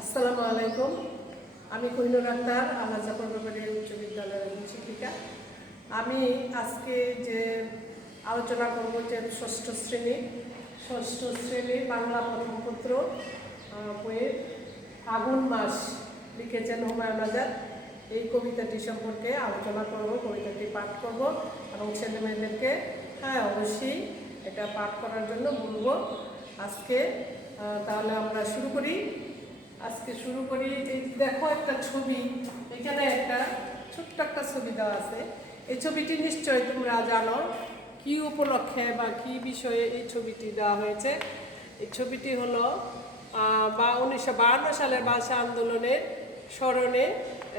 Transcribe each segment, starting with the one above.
আসসালামু আলাইকুম। আমি কোহিনুর আক্তার, আল্লাহ জাফর ব্যাপারী উচ্চ বিদ্যালয়ের একজন শিক্ষিকা। আমি আজকে যে আলোচনা করব যে ষষ্ঠ শ্রেণী বাংলা প্রথম পত্র বইয়ের আগুন মাস লিখেছেন হুমায়ুন আজাদ। এই কবিতাটি সম্পর্কে আলোচনা করব, কবিতাটি পাঠ করব এবং ছেলেমেয়েদেরকে অবশ্যই এটা পাঠ করার জন্য বলবো আজকে। তাহলে আমরা শুরু করি। এই দেখো একটা ছবি, এখানে একটা ছোট্ট একটা ছবি দেওয়া আছে। এই ছবিটি নিশ্চয়ই তোমরা জানো কি উপলক্ষে বা কি বিষয়ে এই ছবিটি দেওয়া হয়েছে। এই ছবিটি হলো 1952 সালের ভাষা আন্দোলনের স্মরণে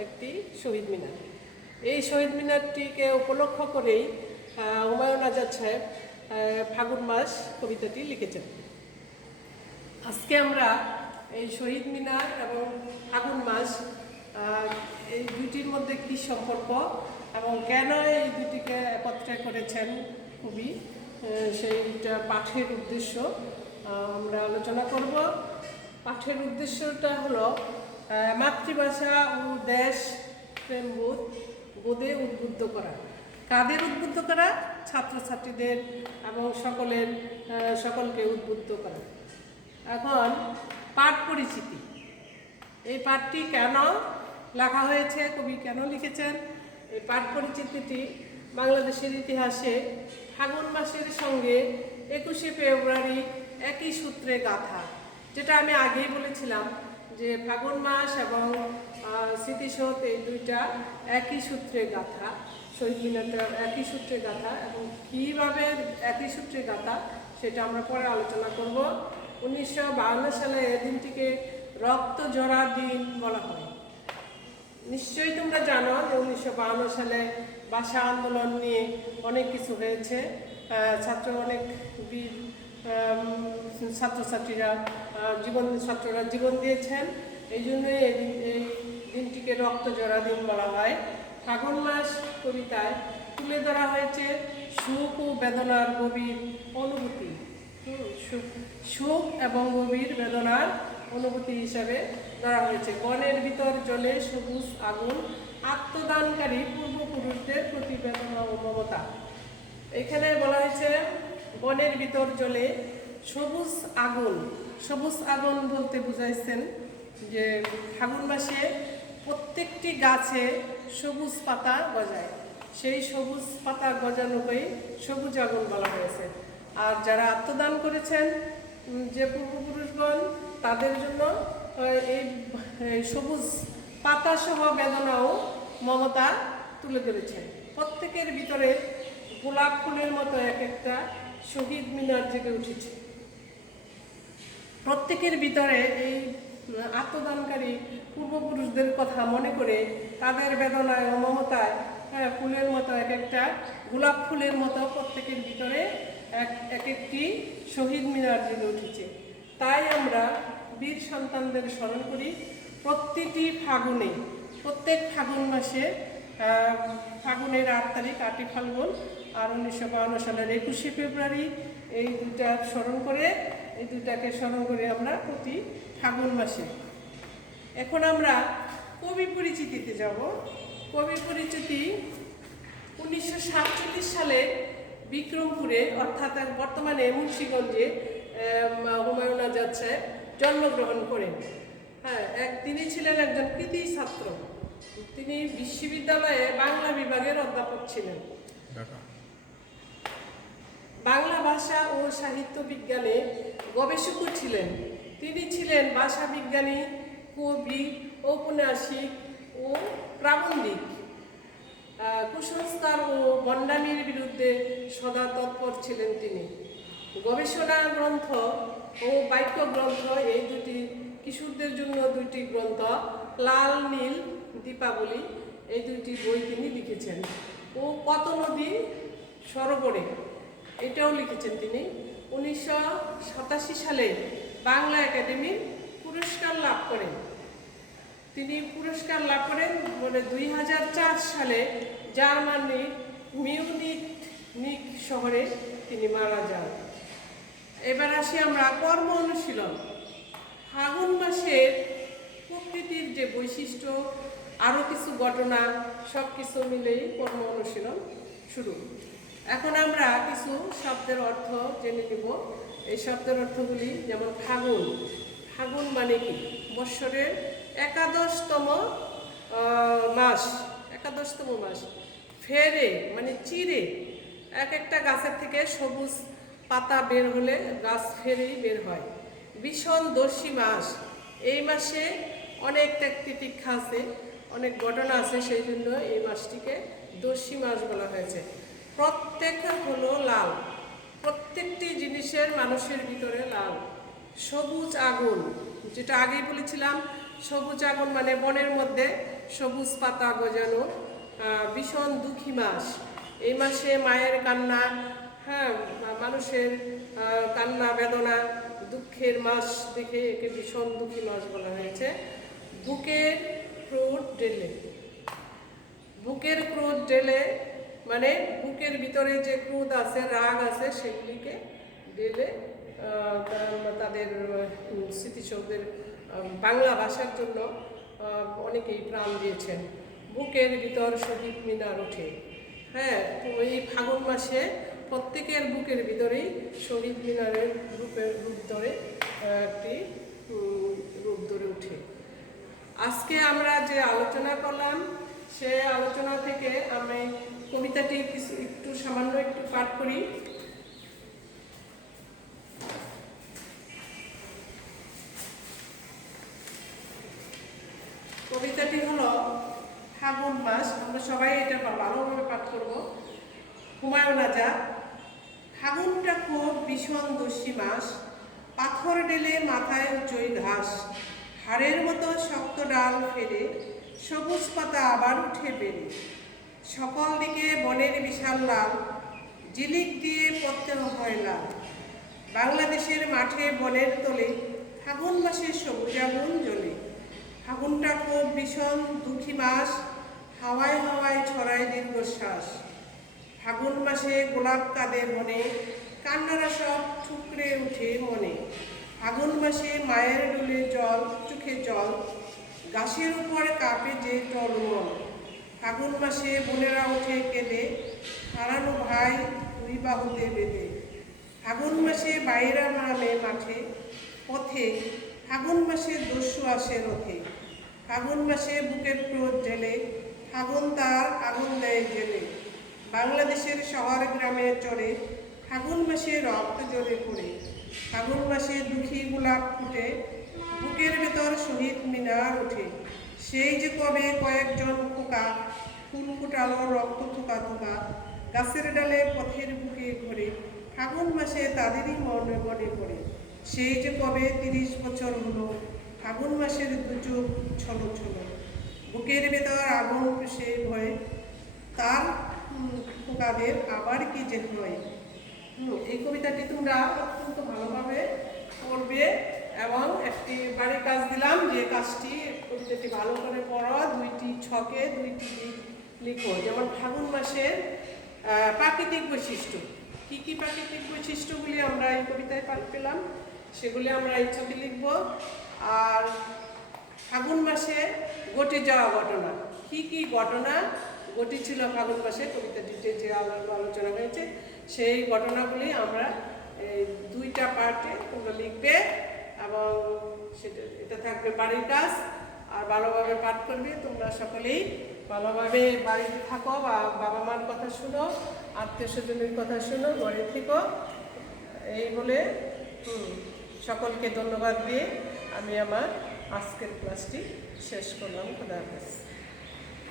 একটি শহীদ মিনার। এই শহীদ মিনারটিকে উপলক্ষ করেই হুমায়ুন আজাদ সাহেব ফাগুন মাস কবিতাটি লিখেছেন। আজকে আমরা এই শহীদ মিনার এবং ফাগুন মাস এই দুইটির মধ্যে কী সম্পর্ক এবং কেন এই দুটিকে একত্রে করেছেন কবি, সেইটা পাঠের উদ্দেশ্য আমরা আলোচনা করব। পাঠের উদ্দেশ্যটা হলো মাতৃভাষা ও দেশ প্রেমবোধ বোধে উদ্বুদ্ধ করা। কাদের উদ্বুদ্ধ করা? ছাত্রছাত্রীদের এবং সকলকে উদ্বুদ্ধ করা। এখন পাঠ পরিচিতি, এই পাঠটি কেন লেখা হয়েছে, কবি কেন লিখেছেন? এই পাঠ পরিচিতিটি বাংলাদেশের ইতিহাসে ফাগুন মাসের সঙ্গে 21শে ফেব্রুয়ারি একই সূত্রে গাঁথা। যেটা আমি আগেই বলেছিলাম যে ফাগুন মাস এবং স্মৃতিসৌধ এই দুইটা একই সূত্রে গাঁথা, শহীদ মিনারটা একই সূত্রে গাঁথা, এবং কীভাবে একই সূত্রে গাঁথা সেটা আমরা পরে আলোচনা করব। 1952 সালে এই দিনটিকে রক্ত ঝরা দিন বলা হয়। নিশ্চয়ই তোমরা জানো যে 1952 সালে ভাষা আন্দোলন নিয়ে অনেক কিছু হয়েছে। অনেক বীর ছাত্রছাত্রীরা জীবন দিয়েছেন। এই জন্যই এই দিনটিকে রক্ত ঝরা দিন বলা হয়। ফাগুন মাস কবিতায় তুলে ধরা হয়েছে সুখ ও বেদনার গভীর অনুভূতি। সুখ এবং গভীর বেদনার অনুভূতি হিসাবে ধরা হয়েছে। বনের ভিতর জ্বলে সবুজ আগুন, আত্মদানকারী পূর্বপুরুষদের প্রতি বেদনা ও মমতা। এখানে বলা হয়েছে বনের ভিতর জ্বলে সবুজ আগুন। সবুজ আগুন বলতে বুঝাইছেন যে ফাগুন মাসে প্রত্যেকটি গাছে সবুজ পাতা গজায়, সেই সবুজ পাতা গজানোকেই সবুজ আগুন বলা হয়েছে। আর যারা আত্মদান করেছেন যে পূর্বপুরুষগণ, তাদের জন্য এই সবুজ পাতাসহ বেদনা ও মমতা তুলে ধরেছেন। প্রত্যেকের ভিতরে গোলাপ ফুলের মতো এক একটা শহীদ মিনার জেগে উঠেছে। প্রত্যেকের ভিতরে এই আত্মদানকারী পূর্বপুরুষদের কথা মনে করে তাদের বেদনায় ও মমতায় ফুলের মতো এক একটা গোলাপ ফুলের মতো প্রত্যেকের ভিতরে এক একটি শহীদ মিনার জেগে উঠেছে। তাই আমরা বীর সন্তানদের স্মরণ করি প্রত্যেক ফাগুন মাসে। ফাগুনের 8 তারিখ 8ই ফাল্গুন আর 1952 সালের 21শে ফেব্রুয়ারি, এই দুটাকে স্মরণ করে আমরা প্রতি ফাগুন মাসে। এখন আমরা কবি পরিচিতিতে যাব। কবি পরিচিতি 1947 সালে বিক্রমপুরে, অর্থাৎ বর্তমানে মুন্সিগঞ্জে হুমায়ুন আজাদ সাহেব জন্মগ্রহণ করেন। তিনি ছিলেন একজন কৃতি ছাত্র। তিনি বিশ্ববিদ্যালয়ে বাংলা বিভাগের অধ্যাপক ছিলেন। বাংলা ভাষা ও সাহিত্য বিজ্ঞানে গবেষকও ছিলেন। তিনি ছিলেন ভাষা বিজ্ঞানী, কবি, ঔপন্যাসিক ও প্রাবন্ধিক। কুসংস্কার ও ভণ্ডামির বিরুদ্ধে সদা তৎপর ছিলেন তিনি। গবেষণা গ্রন্থ ও বাক্য গ্রন্থ, এই দুটি কিশোরদের জন্য 2টি গ্রন্থ, লাল নীল দীপাবলি, এই 2টি বই তিনি লিখেছেন। ও কত নদী সরোবরে, এটাও লিখেছেন তিনি। 1987 সালে বাংলা একাডেমির পুরস্কার লাভ করেন। তিনি পুরস্কার লাভ করেন 2004 সালে জার্মানির মিউনিখ শহরে তিনি মারা যান। এবার আসি আমরা কর্ম অনুশীলন। ফাগুন মাসের প্রকৃতির যে বৈশিষ্ট্য, আরও কিছু ঘটনা, সব কিছু মিলেই কর্ম অনুশীলন শুরু। এখন আমরা কিছু শব্দের অর্থ জেনে নেব। এই শব্দের অর্থগুলি যেমন ফাগুন। ফাগুন মানে কি? বৎসরের একাদশতম মাস। একাদশতম মাস। ফেরে মানে চিরে, এক একটা গাছের থেকে সবুজ পাতা বের হলে গাছ ফেরেই বের হয়। ভীষণ দস্যি মাস। এই মাসে অনেক তিতিক্ষা আছে, অনেক ঘটনা আছে, সেই জন্য এই মাসটিকে দস্যি মাস বলা হয়েছে। প্রত্যেক হলো লাল, প্রত্যেকটি জিনিসের মানুষের ভিতরে লাল। সবুজ আগুন, যেটা আগেই বলেছিলাম, সবুজ আগুন মানে বনের মধ্যে সবুজ পাতা গজানো। ভীষণ দুঃখী মাস। এই মাসে মায়ের কান্না, হ্যাঁ, মানুষের কান্না বেদনা, দুঃখের মাস দেখে একে ভীষণ দুঃখী মাস বলা হয়েছে। বুকের ক্রোধ ঢেলে। বুকের ক্রোধ ঢেলে মানে বুকের ভিতরে যে ক্রোধ আছে, রাগ আছে, সেগুলিকে ঢেলে তাদের স্মৃতিসৌধের বাংলা ভাষার জন্য অনেকেই প্রাণ দিয়েছেন। বুকের ভিতর শহীদ মিনার ওঠে। হ্যাঁ, তো এই ফাগুন মাসে প্রত্যেকের বুকের ভিতরেই শহীদ মিনারের রূপ ধরে একটি রূপ ধরে ওঠে। আজকে আমরা যে আলোচনা করলাম, সে আলোচনা থেকে আমি কবিতাটি একটু সামান্য একটু পাঠ করি। কবিতাটি হলো ফাগুন মাস। আমরা সবাই এটা ভালোভাবে পাঠ করব। হুমায়ুন আজাদ। ফাগুনটা খুব ভীষণ দস্যি মাস, পাথর ঢেলে মাথায় উঁচই ঘাস, হাড়ের মতো শক্ত ডাল ফেলে সবুজ পাতা আবার উঠে বেড়ে, সকল দিকে বনের বিশাল লাল, জিলিক দিয়ে পড়তে হয় লাল। বাংলাদেশের মাঠে বনের তলে ফাগুন মাসে সবুজ আগুন জ্বলে। ফাগুনটা খুব ভীষণ দুঃখী মাস, হাওয়ায় হাওয়ায় ছড়ায় দীর্ঘশ্বাস। ফাগুন মাসে গোলাপ কাঁদে মনে, কান্নারা সব ঠুকরে উঠে মনে। ফাগুন মাসে মায়ের ডোলে জল, চোখে জল, গাছের উপর কাঁপে যে টলমল। ফাগুন মাসে বোনেরা ওঠে কেঁদে, হারানো ভাই দুই বাহুতে বেঁধে। ফাগুন মাসে বাইরা নামে মাঠে পথে, ফাগুন মাসে দস্যু আসে রথে। ফাগুন মাসে বুকের ক্রোধ ঢেলে, ফাগুন তার আগুন দেয় জেলে। বাংলাদেশের শহর গ্রামে চড়ে, ফাগুন মাসে রক্ত জ্বলে পড়ে। ফাগুন মাসে দুঃখী গোলাপ ফুটে, বুকের ভেতর শহীদ মিনার ওঠে। সেই যে কবে কয়েকজন খোকা ফুল ফুটালো রক্ত থোকা থোকা, গাছের ডালে পথের বুকে ঘোরে, ফাগুন মাসে তাদেরই মনে মনে পড়ে। সেই যে কবে 30 বছর হলো, ফাগুন মাসের দুচোখ ছলো ছলো, বুকের ভেতর আগুন সে ভয়ে, তার খোকাদের আবার কি যে হয়। এই কবিতাটি তোমরা অত্যন্ত ভালোভাবে পড়বে এবং একটি বাড়ির কাজ দিলাম, যে কাজটি কবিতাটি ভালো করে পড়ো, 2টি ছকে 2টি দিক লিখো। যেমন ফাগুন মাসের প্রাকৃতিক বৈশিষ্ট্য, কি কি প্রাকৃতিক বৈশিষ্ট্যগুলি আমরা এই কবিতায় পেলাম, সেগুলি আমরা এই ছকে লিখব। আর ফাগুন মাসে ঘটে যাওয়া ঘটনা, কি কি ঘটনা ঘটেছিল ফাগুন মাসে কবিতাটিতে যে আলোচনা হয়েছে, সেই ঘটনাগুলি আমরা 2টা পার্টে তোমরা লিখবে এবং এটা থাকবে বাড়ির কাজ। আর ভালোভাবে পাঠ করবে। তোমরা সকলেই ভালোভাবে বাড়িতে থাকো, বা বাবা মার কথা শুনো, আত্মীয় স্বজনের কথা শুনো, ঘরে থেকো। এই বলে সকলকে ধন্যবাদ দিয়ে আমি আমার আজকের ক্লাসটি শেষ করলাম। খোদা হাফেজ।